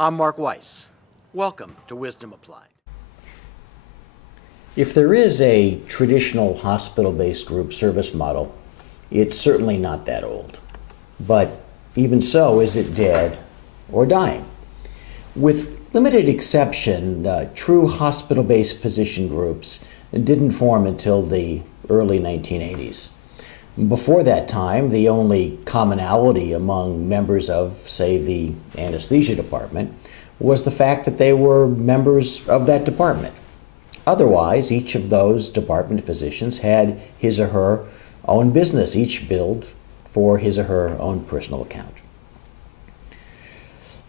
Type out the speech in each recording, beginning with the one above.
I'm Mark Weiss. Welcome to Wisdom Applied. If there is a traditional hospital-based group service model, it's certainly not that old. But even so, is it dead or dying? With limited exception, the true hospital-based physician groups didn't form until the early 1980s. Before that time, the only commonality among members of, say, the anesthesia department was the fact that they were members of that department. Otherwise, each of those department physicians had his or her own business, each billed for his or her own personal account.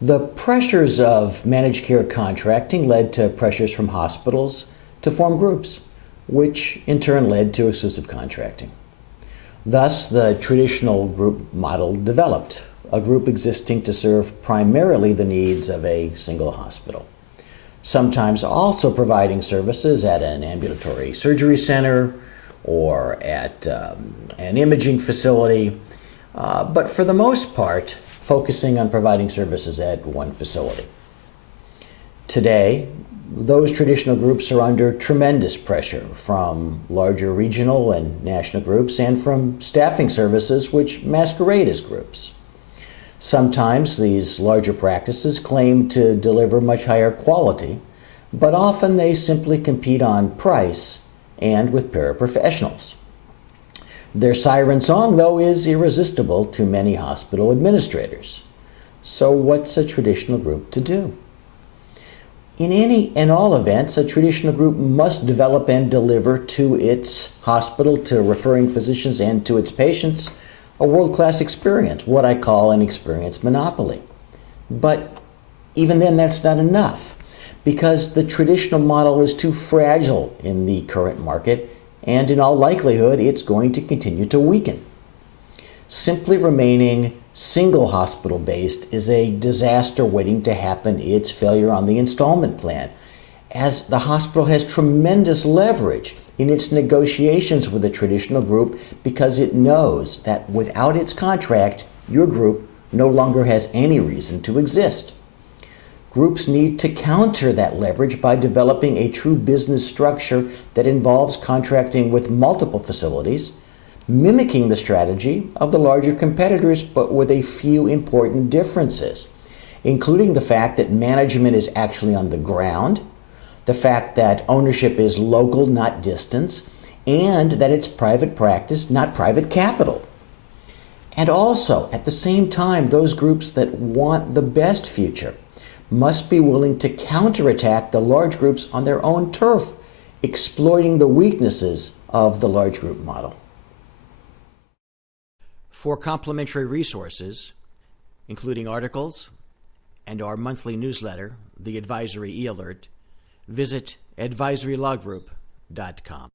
The pressures of managed care contracting led to pressures from hospitals to form groups, which in turn led to exclusive contracting. Thus, the traditional group model developed, a group existing to serve primarily the needs of a single hospital, sometimes also providing services at an ambulatory surgery center or at an imaging facility, but for the most part, focusing on providing services at one facility. Today, those traditional groups are under tremendous pressure from larger regional and national groups and from staffing services which masquerade as groups. Sometimes these larger practices claim to deliver much higher quality, but often they simply compete on price and with paraprofessionals. Their siren song, though, is irresistible to many hospital administrators. So what's a traditional group to do? In any and all events, a traditional group must develop and deliver to its hospital, to referring physicians, and to its patients a world-class experience, what I call an experience monopoly. But even then, that's not enough, because the traditional model is too fragile in the current market, and in all likelihood, it's going to continue to weaken. Simply remaining single hospital-based is a disaster waiting to happen. It's failure on the installment plan, as the hospital has tremendous leverage in its negotiations with a traditional group because it knows that without its contract, your group no longer has any reason to exist. Groups need to counter that leverage by developing a true business structure that involves contracting with multiple facilities, mimicking the strategy of the larger competitors, but with a few important differences, including the fact that management is actually on the ground, the fact that ownership is local, not distance, and that it's private practice, not private capital. And also, at the same time, those groups that want the best future must be willing to counterattack the large groups on their own turf, exploiting the weaknesses of the large group model. For complimentary resources, including articles and our monthly newsletter, The Advisory E-Alert, visit advisorylawgroup.com.